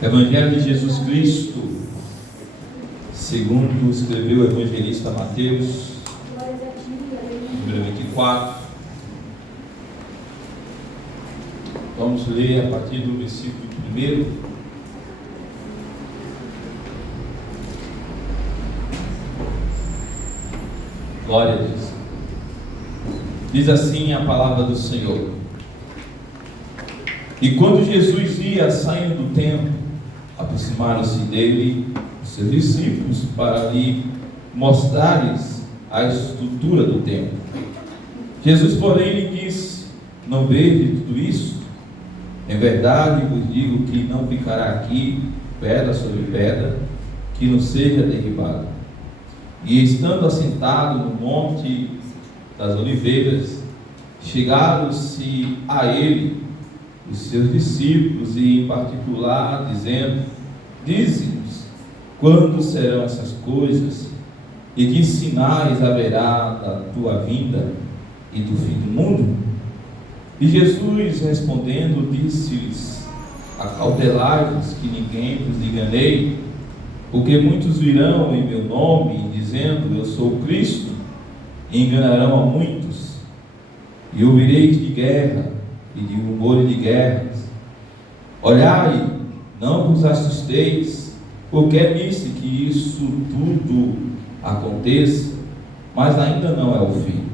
Evangelho de Jesus Cristo, segundo escreveu o evangelista Mateus, número 24. Vamos ler a partir do versículo 1. Glória a Deus. Diz assim a palavra do Senhor: E quando Jesus ia saindo do templo, aproximaram-se dele os seus discípulos para lhe mostrar-lhes a estrutura do templo. Jesus, porém, lhe disse: Não vede tudo isso? Em verdade vos digo que não ficará aqui pedra sobre pedra que não seja derribada. E estando assentado no monte das Oliveiras, chegaram-se a ele os seus discípulos, e em particular dizendo: Dize-nos quando serão essas coisas, e que sinais haverá da tua vinda e do fim do mundo? E Jesus respondendo disse-lhes: Acautelai-vos que ninguém vos enganeie, porque muitos virão em meu nome dizendo: Eu sou o Cristo, e enganarão a muitos. E ouvireis de guerra e de rumores de guerras. Olhai, não vos assusteis, porque é disse que isso tudo aconteça, mas ainda não é o fim.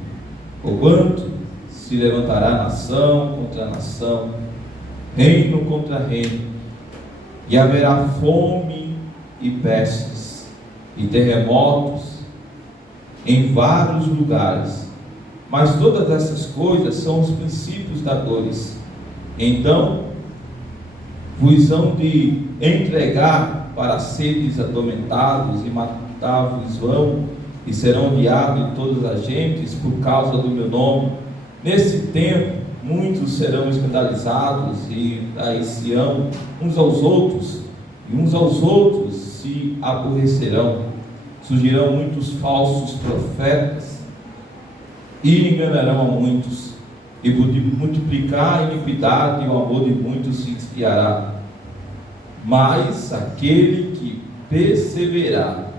Porquanto se levantará nação contra nação, reino contra reino, e haverá fome e pestes e terremotos em vários lugares. Mas todas essas coisas são os princípios da dores. Então vos hão de entregar para seres atormentados, e matar-vos vão, e serão odiados de todas as gentes por causa do meu nome. Nesse tempo muitos serão escandalizados e trair-se-ão uns aos outros, e uns aos outros se aborrecerão. Surgirão muitos falsos profetas e enganarão a muitos, e por multiplicar a iniquidade, o amor de muitos se esfriará. Mas aquele que perseverar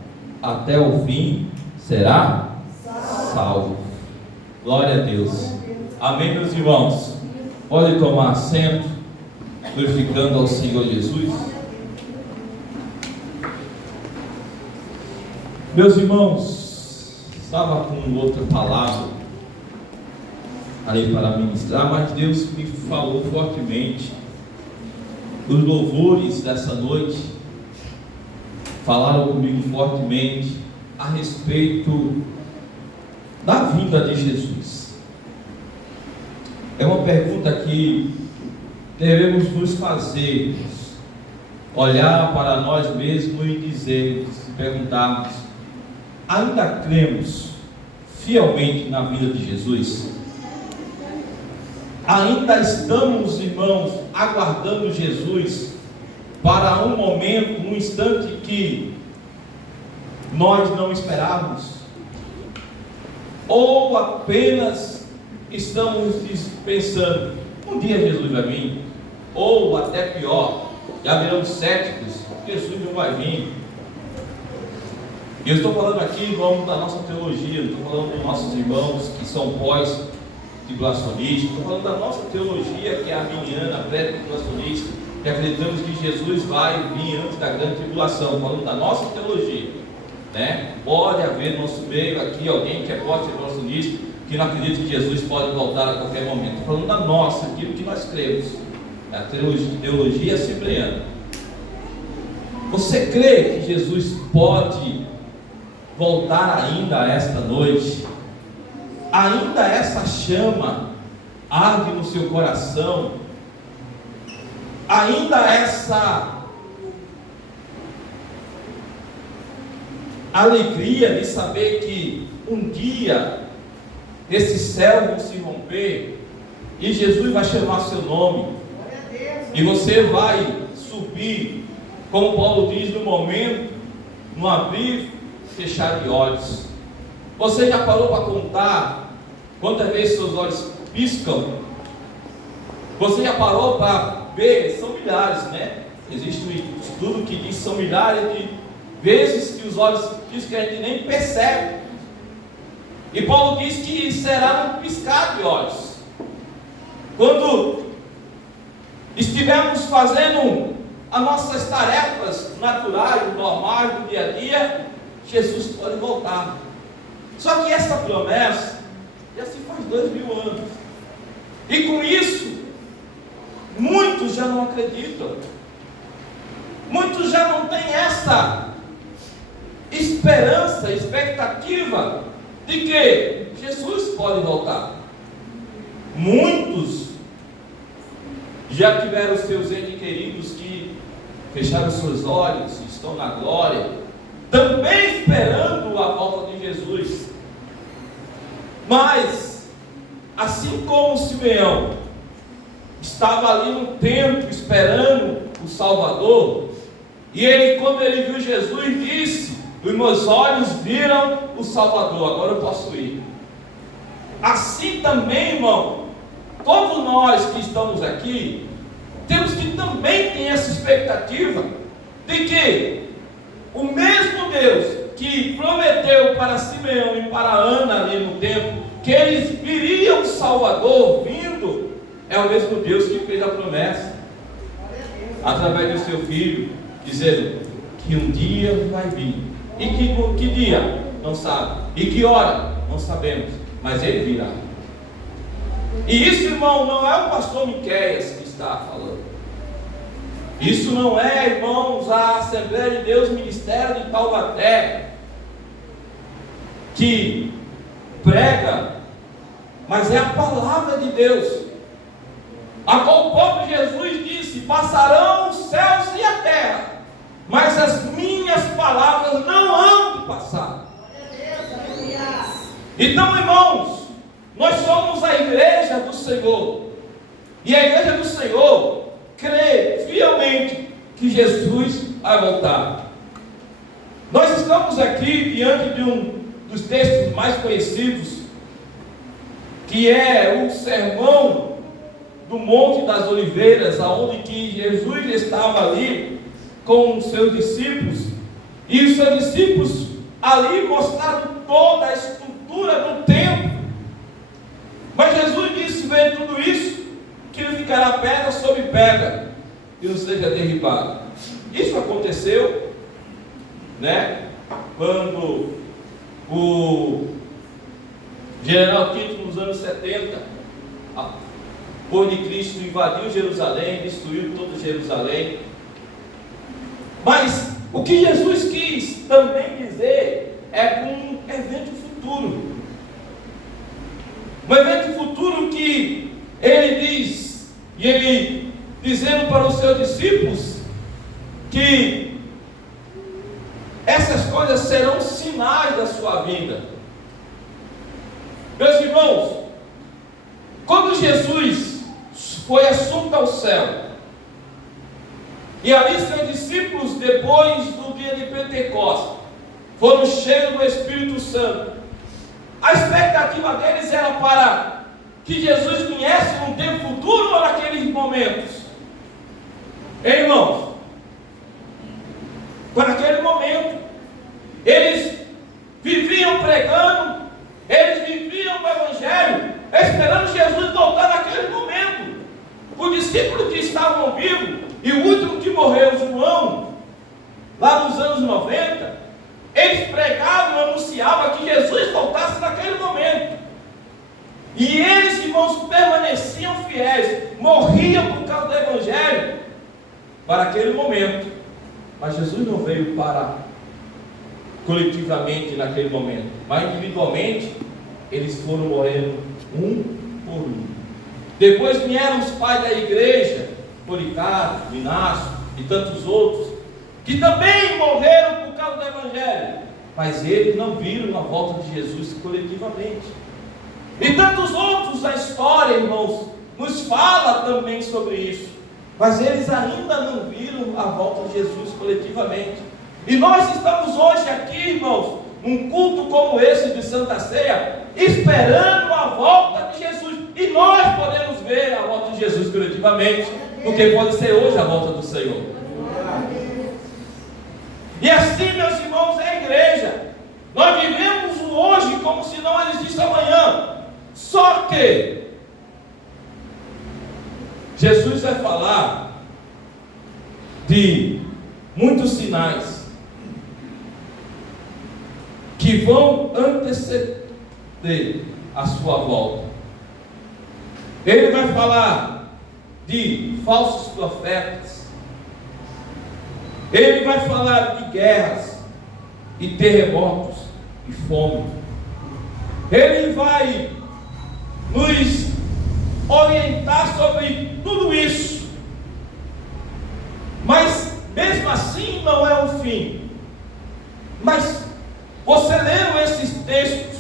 até o fim será salvo. Glória a Deus. Amém, meus irmãos? Pode tomar assento, glorificando ao Senhor Jesus. Meus irmãos, estava com outra palavra ali para ministrar, mas Deus me falou fortemente. Os louvores dessa noite falaram comigo fortemente a respeito da vinda de Jesus. É uma pergunta que devemos nos fazer, olhar para nós mesmos e dizermos, perguntarmos: ainda cremos fielmente na vida de Jesus? Ainda estamos, irmãos, aguardando Jesus para um momento, um instante que nós não esperávamos? Ou apenas estamos pensando: um dia Jesus vai vir? Ou até pior, já viramos céticos: Jesus não vai vir. E eu estou falando aqui em nome da nossa teologia, não estou falando dos nossos irmãos que são pós-tribulacionistas, estou falando da nossa teologia, que é a arminiana, pré-tribulacionista, que acreditamos que Jesus vai vir antes da grande tribulação, falando da nossa teologia, né? Pode haver no nosso meio aqui alguém que é pós-tribulacionista, que não acredita que Jesus pode voltar a qualquer momento. Estou falando da nossa, aquilo que nós cremos, a teologia assembleana. Você crê que Jesus pode voltar ainda esta noite? Ainda essa chama arde no seu coração? Ainda essa alegria de saber que um dia esses céus vão se romper e Jesus vai chamar seu nome, e você vai subir, como Paulo diz, no momento, no abrir e fechar de olhos? Você já parou para contar quantas vezes seus olhos piscam Você já parou para ver? São milhares, né? Existe um estudo que diz que são milhares de vezes que os olhos físicos a gente nem percebe. E Paulo diz que será um piscar de olhos. Quando estivermos fazendo as nossas tarefas naturais, normais do dia a dia, Jesus pode voltar. Só que essa promessa já se faz 2000 anos. E com isso, muitos já não acreditam. Muitos já não têm essa esperança, expectativa de que Jesus pode voltar. Muitos já tiveram seus entes queridos que fecharam seus olhos, estão na glória, também esperando a volta de Jesus. Mas, assim como Simeão estava ali no templo esperando o Salvador, e ele, quando ele viu Jesus, disse: os meus olhos viram o Salvador, agora eu posso ir. Assim também, irmão, todos nós que estamos aqui, temos que também ter essa expectativa de que o mesmo Deus que prometeu para Simeão e para Ana ali no templo, que eles viriam o Salvador vindo, é o mesmo Deus que fez a promessa através do seu filho, dizendo que um dia vai vir. E que dia? Não sabe. E que hora? Não sabemos. Mas ele virá. E isso, irmão, não é o pastor Miqueias que está falando. Isso não é, irmãos, a Assembleia de Deus Ministério de Taubaté que prega, mas é a palavra de Deus, a qual o próprio Jesus disse: passarão os céus e a terra, mas as minhas palavras não hão de passar. Então, irmãos, nós somos a igreja do Senhor, e a igreja do Senhor crê fielmente que Jesus vai voltar. Nós estamos aqui diante de um dos textos mais conhecidos, que é o Sermão do Monte das Oliveiras, aonde que Jesus estava ali com os seus discípulos, e os seus discípulos ali mostraram toda a estrutura do templo. Mas Jesus disse, vendo tudo isso, que não ficará pedra sobre pedra e não seja derribado. Isso aconteceu, né? Quando o general Tito, nos anos 70, depois de Cristo, invadiu Jerusalém, destruiu toda Jerusalém. Mas o que Jesus quis também dizer é um evento futuro. Um evento futuro que ele diz, e ele dizendo para os seus discípulos que essas coisas serão sinais da sua vinda. Meus irmãos, quando Jesus foi assunto ao céu, e ali seus discípulos, depois do dia de Pentecostes, foram cheios do Espírito Santo, a expectativa deles era para que Jesus viesse num tempo futuro ou naqueles momentos? Irmãos, para aquele momento, eles viviam pregando, eles viviam o Evangelho, esperando Jesus voltar naquele momento. Os discípulos que estavam vivos, e o último que morreu, João, lá nos anos 90, eles pregavam e anunciavam que Jesus voltasse naquele momento. E eles, irmãos, permaneciam fiéis, morriam por causa do Evangelho, para aquele momento. Mas Jesus não veio para coletivamente naquele momento, mas individualmente, eles foram morrendo um por um. Depois vieram os pais da igreja, Policarpo, Inácio e tantos outros, que também morreram por causa do Evangelho, mas eles não viram a volta de Jesus coletivamente. E tantos outros, a história, irmãos, nos fala também sobre isso, mas eles ainda não viram a volta de Jesus coletivamente. E nós estamos hoje aqui, irmãos, num culto como esse de Santa Ceia, esperando a volta de Jesus, E nós podemos ver a volta de Jesus coletivamente, porque pode ser hoje a volta do Senhor. E assim, meus irmãos, é a igreja. Nós vivemos o hoje como se não existisse amanhã. Só que Jesus vai falar de muitos sinais que vão anteceder a sua volta. Ele vai falar de falsos profetas. Ele vai falar de guerras e terremotos e fome. Ele vai nos orientar sobre tudo isso. Mas mesmo assim não é o fim. Mas você leu esses textos,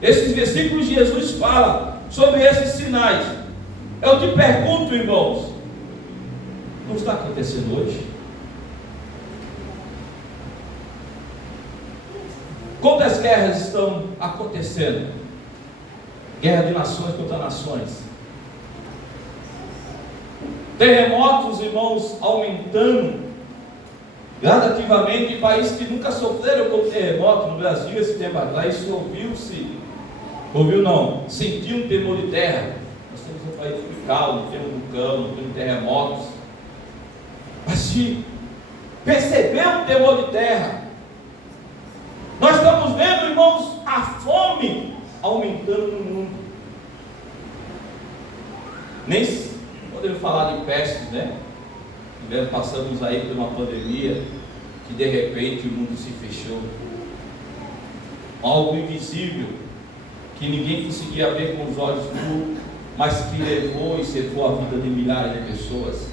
esses versículos de Jesus fala sobre esses sinais. Eu te pergunto, irmãos, não está acontecendo hoje? Quantas guerras estão acontecendo? Guerra de nações contra nações. Terremotos, irmãos, aumentando gradativamente em países que nunca sofreram com terremoto. No Brasil, esse tempo atrás, sentiu um temor de terra. Nós temos um país tropical, não temos vulcão, não temos terremotos. Mas se perceber um temor de terra, nós estamos vendo, irmãos, a fome aumentando no mundo. Nem podemos falar de pestes, né? Passamos aí por uma pandemia que de repente o mundo se fechou. Algo invisível que ninguém conseguia ver com os olhos nus, mas que levou e cegou a vida de milhares de pessoas.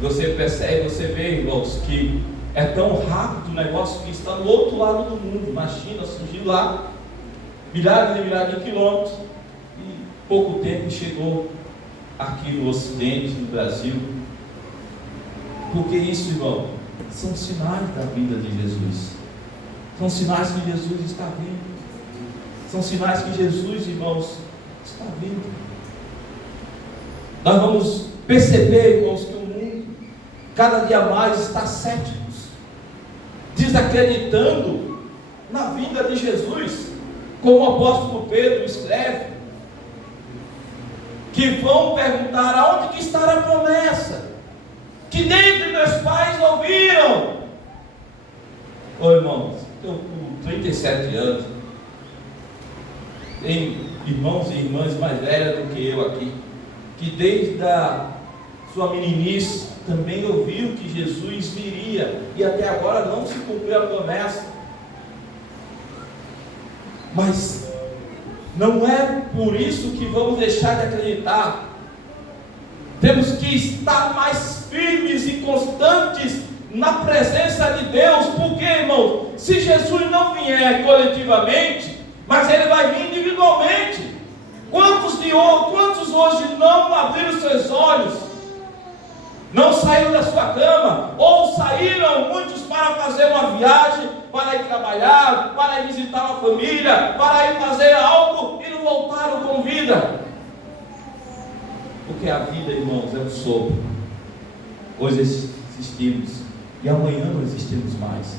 Você percebe, você vê, irmãos, que é tão rápido o negócio que está no outro lado do mundo. Na China surgiu lá milhares de quilômetros e pouco tempo chegou aqui no Ocidente, no Brasil. Porque isso, irmão, são sinais da vida de Jesus. São sinais que Jesus está vindo. São sinais que Jesus, irmãos, está vindo. Nós vamos perceber, irmãos, que o mundo cada dia mais está cético, desacreditando na vinda de Jesus, como o apóstolo Pedro escreve, que vão perguntar aonde que está a promessa que desde meus pais ouviram. Ô irmãos, eu com 37 anos, tem irmãos e irmãs mais velhas do que eu aqui, que desde a sua meninice também ouviu que Jesus viria, e até agora não se cumpriu a promessa. Mas não é por isso que vamos deixar de acreditar. Temos que estar mais firmes e constantes na presença de Deus. Porque, irmãos, se Jesus não vier coletivamente, mas Ele vai vir individualmente. Quantos hoje não abriram seus olhos, não saíram da sua cama, ou saíram muitos para fazer uma viagem, para ir trabalhar, para ir visitar uma família, para ir fazer algo e não voltaram com vida? Porque a vida, irmãos, é um sopro. Hoje existimos e amanhã não existimos mais.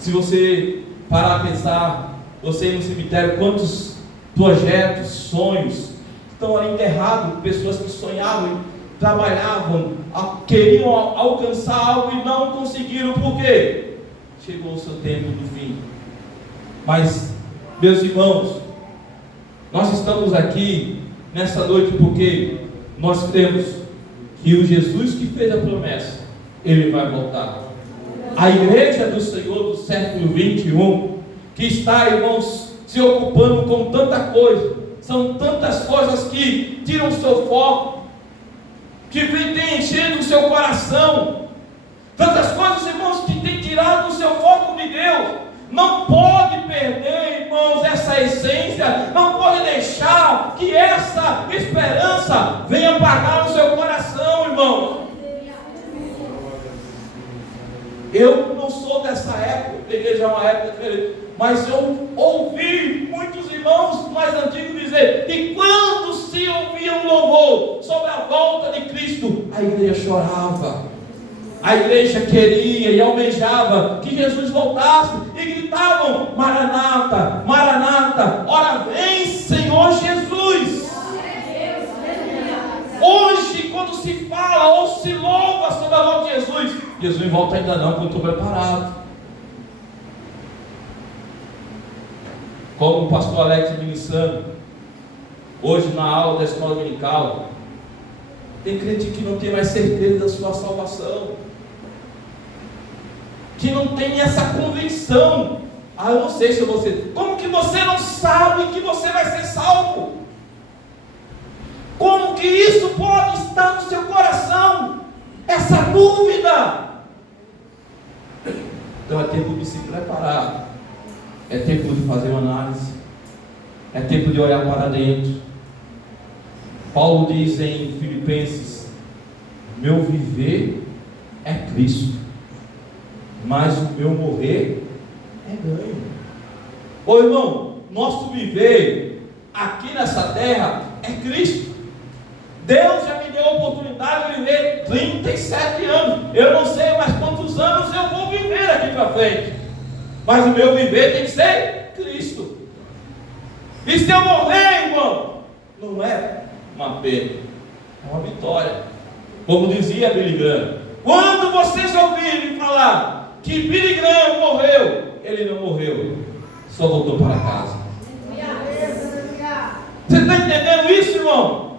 Se você parar a pensar, você ir no cemitério, quantos projetos, sonhos estão ali enterrados, pessoas que sonhavam, trabalhavam, queriam alcançar algo e não conseguiram. Por quê? Chegou o seu tempo do fim. Mas, meus irmãos, nós estamos aqui nessa noite porque nós cremos que o Jesus que fez a promessa, Ele vai voltar. A igreja do Senhor do século 21, que está, irmãos, se ocupando com tanta coisa, são tantas coisas que tiram o seu foco, que tem enchendo o seu coração, tantas coisas, irmãos, que tem tirado o seu foco de Deus. Não pode perder, irmãos, essa essência, não pode deixar que essa esperança venha apagar o seu coração, irmãos. Eu não sou dessa época, peguei já uma época diferente, mas eu ouvi muitos dizer que quando se ouvia um louvor sobre a volta de Cristo, a igreja chorava. A igreja queria e almejava que Jesus voltasse e gritavam: Maranata, Maranata, ora vem Senhor Jesus. Hoje, quando se fala ou se louva sobre a volta de Jesus, Jesus volta ainda não, porque eu estou preparado. Como o pastor Alex ministrando hoje na aula da escola dominical, tem crente que não tem mais certeza da sua salvação, que não tem essa convicção. Eu não sei se eu vou ser. Como que você não sabe que você vai ser salvo? Como que isso pode estar no seu coração? Essa dúvida. Então é tempo de se preparar, é tempo de fazer uma análise, é tempo de olhar para dentro. Paulo diz em Filipenses: meu viver é Cristo, mas o meu morrer é ganho. Ô irmão, nosso viver aqui nessa terra é Cristo. Deus já me deu a oportunidade de viver 37 anos. Eu não sei mais quantos anos eu vou viver aqui para frente, mas o meu viver tem que ser Cristo. E se eu morrer, irmão, não é uma pena, é uma vitória. Como dizia Billy Graham: quando vocês ouvirem falar que Billy Graham morreu, ele não morreu, só voltou para casa. Você está entendendo isso, irmão?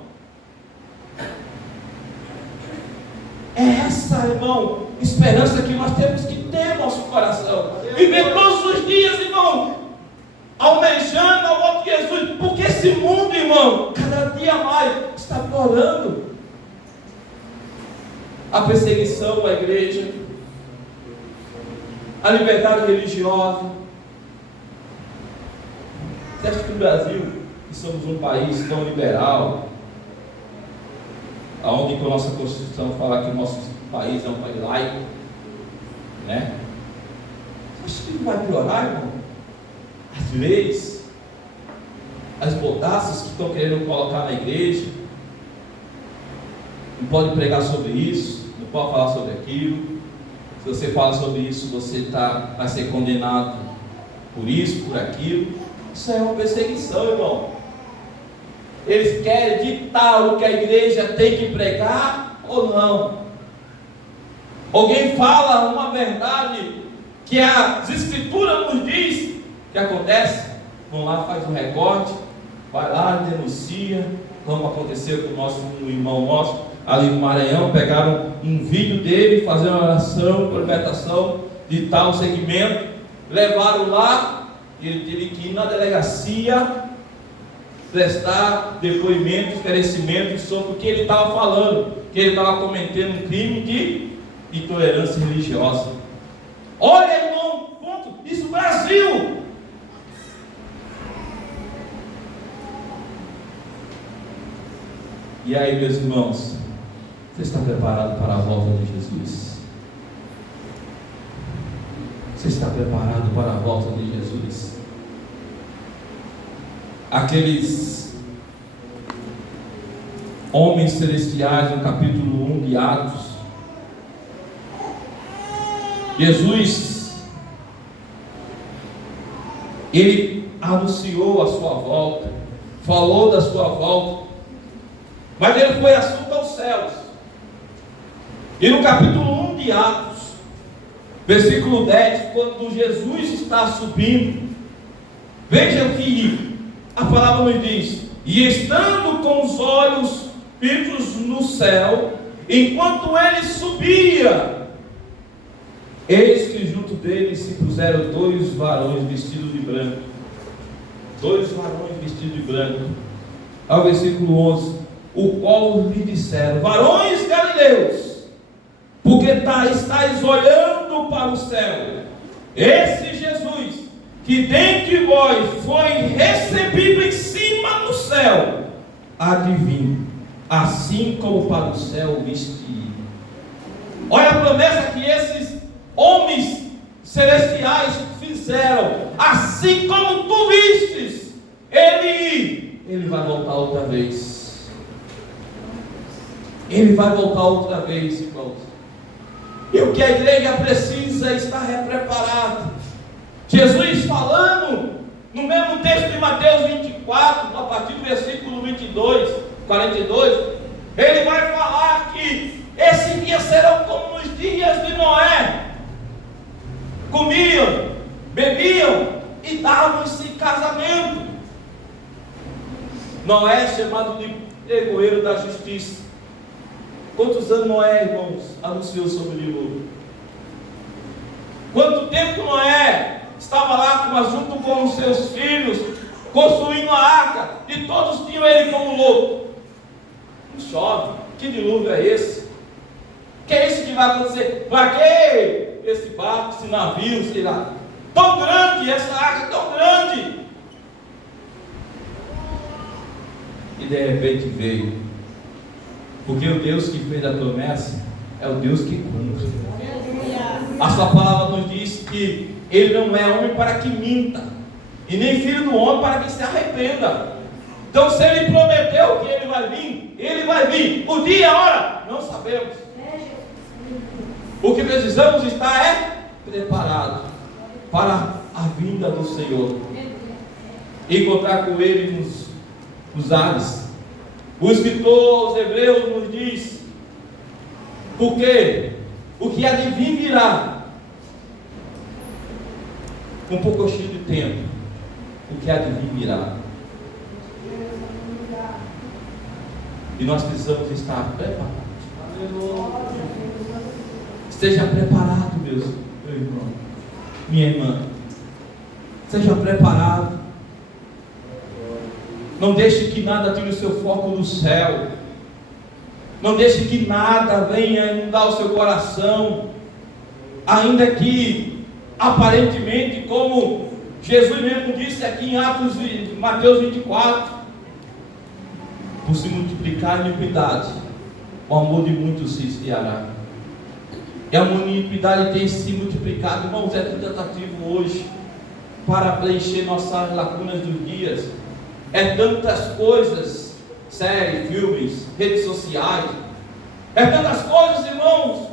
É essa, irmão, esperança que nós temos que ter no nosso coração. Viver todos os dias, irmão, almejando a volta de Jesus. Porque esse mundo, irmão, cada dia mais está piorando. A perseguição à igreja, a liberdade religiosa. Você acha que no Brasil, que somos um país tão liberal, aonde com a nossa Constituição fala que o nosso país é um país laico, né? Você acha que não vai piorar, irmão? As leis, as bodaças que estão querendo colocar na igreja, não pode pregar sobre isso, não pode falar sobre aquilo. Se você fala sobre isso, você vai ser condenado por isso, por aquilo. Isso é uma perseguição, irmão. Eles querem ditar o que a igreja tem que pregar ou não. Alguém fala uma verdade que as escrituras nos diz, que acontece, vão lá, faz um recorte, vai lá, denuncia, como aconteceu com o nosso irmão nosso, ali no Maranhão. Pegaram um vídeo dele fazendo uma oração por libertação de tal segmento, levaram lá, ele teve que ir na delegacia prestar depoimentos, esclarecimentos sobre o que ele estava falando, que ele estava cometendo um crime de intolerância religiosa. Olha, irmão, ponto, isso é Brasil. E aí, meus irmãos, você está preparado para a volta de Jesus? Você está preparado para a volta de Jesus? Aqueles homens celestiais no capítulo 1 de Atos, Jesus, ele anunciou a sua volta, falou da sua volta, mas ele foi assunto aos céus. E no capítulo 1 de Atos, versículo 10, quando Jesus está subindo, vejam que a palavra nos diz: e estando com os olhos fitos no céu, enquanto ele subia, eis que junto dele se puseram dois varões vestidos de branco. Dois varões vestidos de branco. Ao versículo 11: o qual lhe disseram: varões galileus, porque estáis olhando para o céu, esse Jesus que dentre vós foi recebido em cima no céu, há de vir, assim como para o céu viste ir. Olha a promessa que esses homens celestiais fizeram: assim como tu vistes ele ir, Ele vai voltar outra vez. Ele vai voltar outra vez, irmãos. E o que a igreja precisa é estar preparada. Jesus falando no mesmo texto de Mateus 24, a partir do versículo 42, ele vai falar que esses dias serão como os dias de Noé. Comiam, bebiam e davam-se em casamento. Noé é chamado de pregoeiro da justiça. Quantos anos Noé, irmãos, anunciou sobre o dilúvio? Quanto tempo Noé estava lá junto com os seus filhos, construindo a arca, e todos tinham ele como louco? Não chove. Que dilúvio é esse? Que é isso que vai acontecer? Para que esse barco, esse navio, sei lá, tão grande, essa arca tão grande? E de repente veio, porque o Deus que fez a promessa é o Deus que cumpre. A sua palavra nos diz que Ele não é homem para que minta, e nem filho do homem para que se arrependa. Então, se Ele prometeu que Ele vai vir, Ele vai vir. O dia e a hora, não sabemos. O que precisamos estar preparados para a vinda do Senhor, encontrar com Ele nos ares. O escritor aos Hebreus nos diz, porque o que há de vir virá, um pouco cheio de tempo, o que há de vir virá. E nós precisamos estar preparados. Esteja preparado, meu irmão, minha irmã. Seja preparado. Não deixe que nada tire o seu foco do céu. Não deixe que nada venha inundar o seu coração. Ainda que, aparentemente, como Jesus mesmo disse aqui em Mateus 24, por se multiplicar a iniquidade, o amor de muitos se esfriará. E a iniquidade tem se multiplicado, irmãos, é tentativo hoje para preencher nossas lacunas dos dias. É tantas coisas, séries, filmes, redes sociais, é tantas coisas, irmãos,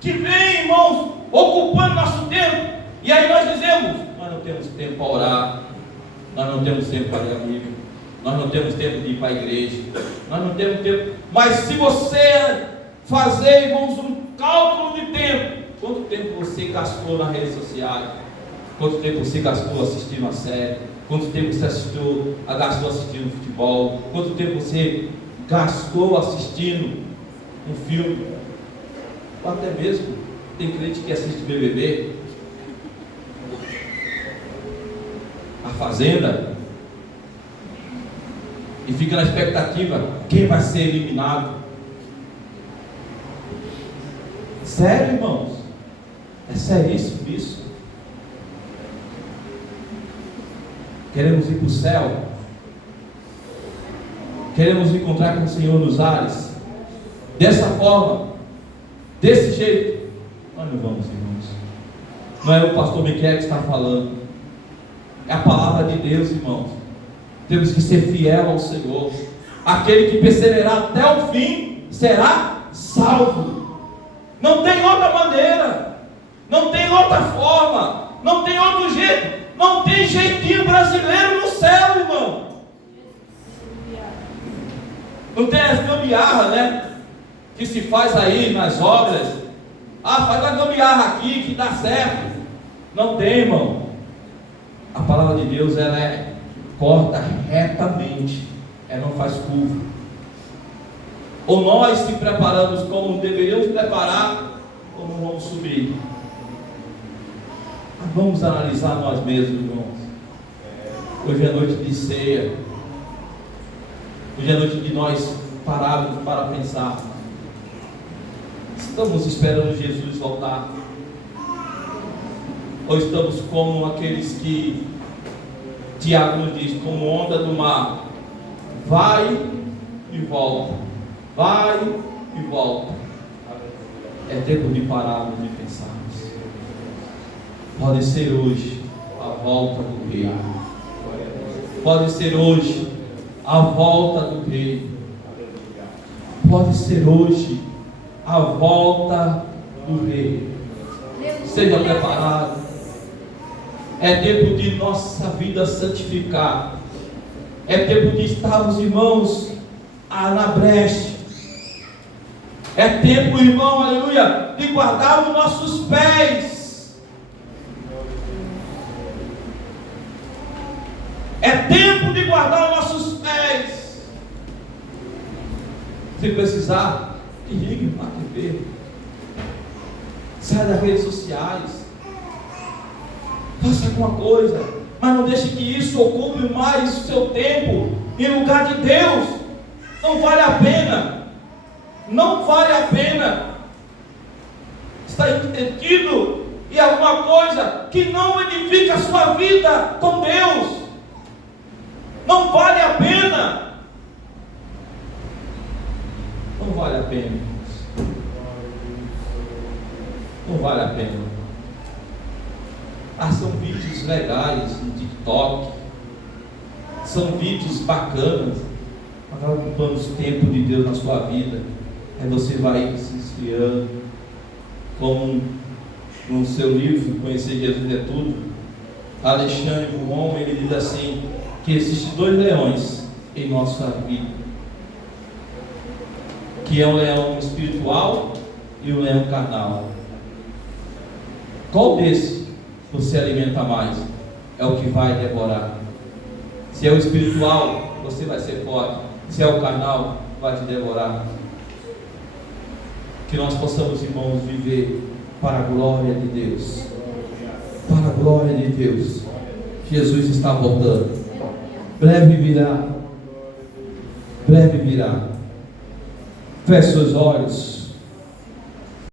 que vem, irmãos, ocupando nosso tempo. E aí nós dizemos, nós não temos tempo para orar, nós não temos tempo para ler a Bíblia, nós não temos tempo de ir para a igreja, nós não temos tempo. Mas se você fazer, irmãos, um cálculo de tempo, quanto tempo você gastou nas redes sociais, quanto tempo você gastou assistindo a série, quanto tempo você gastou assistindo futebol, quanto tempo você gastou assistindo um filme, ou até mesmo tem crente que assiste BBB, A Fazenda, e fica na expectativa quem vai ser eliminado. Sério, irmãos? É seríssimo isso? Queremos ir para o céu? Queremos encontrar com o Senhor nos ares? Dessa forma, desse jeito? Nós não vamos, irmãos. Não é o pastor Miquel que está falando, é a palavra de Deus, irmãos. Temos que ser fiel ao Senhor. Aquele que perseverar até o fim será salvo. Não tem outra maneira, não tem outra forma, não tem outro jeito, não tem jeitinho brasileiro no céu, irmão. Não tem as gambiarra, né? Que se faz aí nas obras. Faz a gambiarra aqui que dá certo. Não tem, irmão. A palavra de Deus, ela corta retamente, ela não faz curva. Ou nós se preparamos como deveríamos preparar, ou não vamos subir. Mas vamos analisar nós mesmos, irmãos. Hoje é noite de ceia. Hoje é noite de nós pararmos para pensar. Estamos esperando Jesus voltar? Ou estamos como aqueles que Tiago nos diz, como onda do mar, vai e volta, vai e volta. É tempo de pararmos e pensarmos. Pode ser hoje a volta do Rei, pode ser hoje a volta do Rei. Pode ser hoje a volta do Rei. Seja preparado. É tempo de nossa vida santificar. É tempo de estarmos, irmãos, na brecha. É tempo, irmão, aleluia, de guardar os nossos pés. É tempo de guardar os nossos pés. Se precisar, ligue para a TV. Sai das redes sociais. Faça alguma coisa. Mas não deixe que isso ocupe mais o seu tempo em lugar de Deus. Não vale a pena. Não vale a pena estar entretido em alguma coisa que não edifica a sua vida com Deus. Não vale a pena. Não vale a pena. Não vale a pena. São vídeos legais no TikTok. São vídeos bacanas. Agora ocupando o tempo de Deus na sua vida. Aí você vai se esfriando. Como no seu livro Conhecer Jesus é Tudo, Alexandre Buron, ele diz assim, que existem 2 leões em nossa vida, que é o leão espiritual e o leão carnal. Qual desse você alimenta mais? É o que vai devorar. Se é o espiritual, você vai ser forte. Se é o carnal, vai te devorar. Que nós possamos, irmãos, viver para a glória de Deus. Para a glória de Deus. Jesus está voltando. Breve virá. Breve virá. Feche seus olhos.